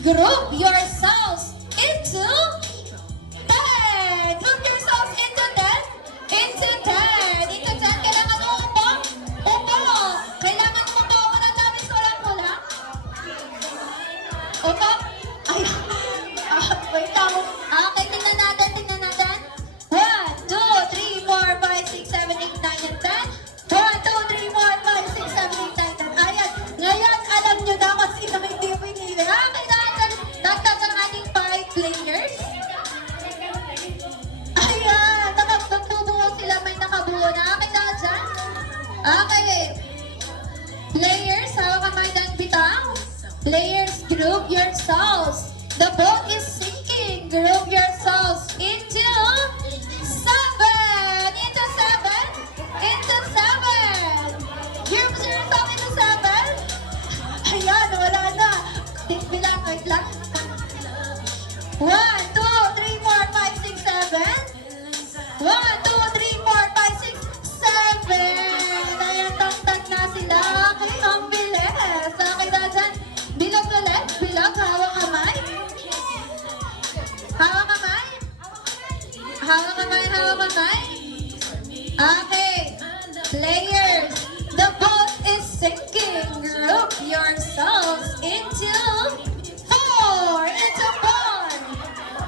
Group yourselves into 10. Group yourselves into 10. Into 10. Into 10. Kailangan mo upo. Upo. Kailangan mo upo. Walang namin sa walang kulang. Upo. Ay. Wait lang. Okay, tingnan natin. Tingnan natin. 1, 2, 3, 4, 5, 6, 7, 8, 9, and 10. 1, 2, 3, 4, 5, 6, 7, 8, 9, 10. Ayan. Ngayon, alam nyo na kung sino hindi pinili. Okay, dagdag ang ating 5 players. Ayan. Nagbubuo sila. May nakabuo na. Okay na dyan. Okay. Players, hawak kamay dan bitaw. Players, group yourselves. The boat is sinking. Group yourselves into 7. Into 7. Into 7. Group yourself into 7. Ayan, wala na. Bilang, wait lang. 1, 2, 3, 4, 5, 6, 7. 1, 2, 3, 4, 5, 6, 7. Ayan, tagtag na sila. Okay, ang bilis. Okay na dyan. Bilog ulit. Bilog. Hawak kamay. Hawak kamay. Hawak kamay. Hawak kamay. Okay. Players, the boat is sinking. Group yourselves into 4. Into 4.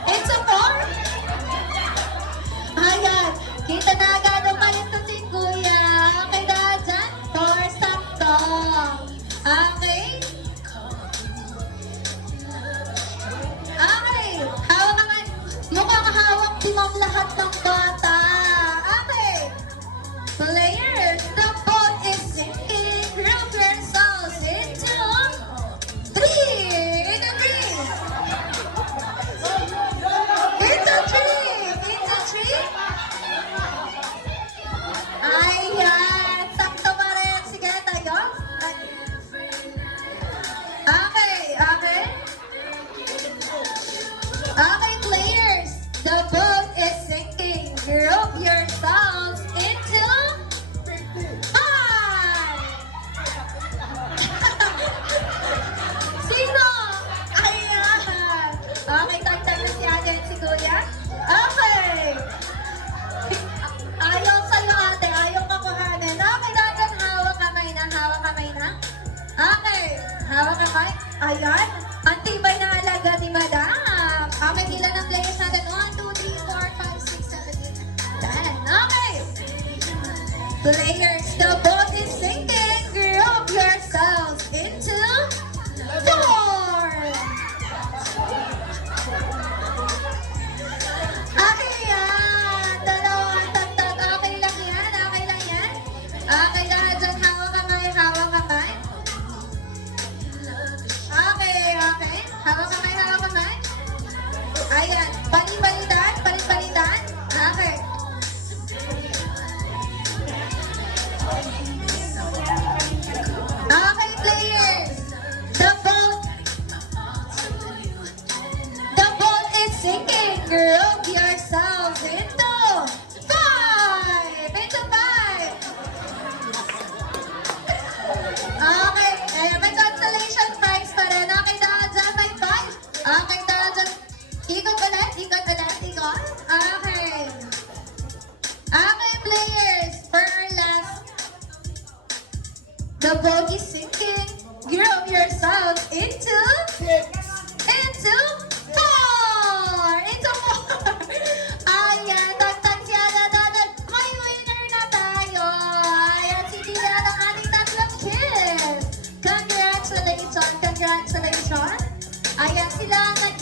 Into 4. Ayan. Kita na agad ang palito si Kuya. Okay na dyan. 4 sakto. Okay. Okay. Hawak naman. Mukhang hawak timang lahat ng bata. Okay. Players, the boat is sinking. Group yourselves into 3. Into 3. Into 3. Into 3. Ayan. Sakto pa rin. Sige, tayo. Okay. Okay. Okay, players. The boat is sinking. Group yourselves into 5. Sino? Ayan. Okay, tagtag na si Ate at si Kuya. Okay. Ayaw sa'yo, ate. Ayaw kakuhanin. Okay, dapat hawak kamay na. Hawak kamay na. Okay. Hawak kamay. Ayan. Ang tibay na alaga ni Madam. Okay, bilang ng players natin. 1, 2, 3, 4, 5, 6, 7, 8, 10. Okay. Players, the boat is sinking. Group yourselves into 4. Okay yan. Dalawang tagtag. Okay lang yan. Okay lang yan. Okay, dahil dyan hawak kamay. Hawak kamay. Okay, okay. Hawak kamay. Hawak kamay. Ayan. Palit-palitan. Palit-palitan. Okay. Okay, players. The boat is sinking. Group yourselves into 5. Into 5. Okay. Ayan, may consolation prize pa rin. Okay, dahil dyan may 5. Okay, dahil dyan. Ikot ulit. Ikot ulit. Ikot. Okay. Okay, players. For our last. The boat is sinking. Group yourselves into 4. Into 4. Ayan, tagtag siya na dadan. May winner na tayo. Ayan, si Tina ng ating tatlong kids. Congratulations, congratulations. Ayan, sila ang nag